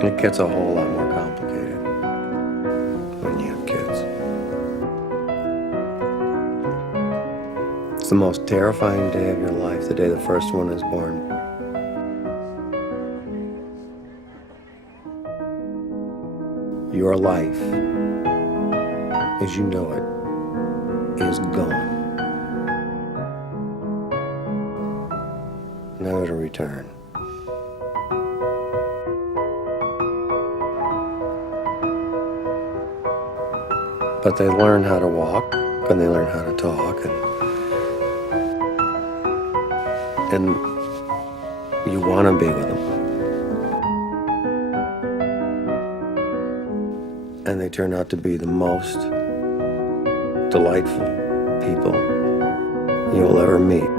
It gets a whole lot more complicated when you have kids. It's the most terrifying day of your life, the day the first one is born. Your life, as you know it, is gone. Never to return. But they learn how to walk, and they learn how to talk, and you want to be with them. And they turn out to be the most delightful people you will ever meet.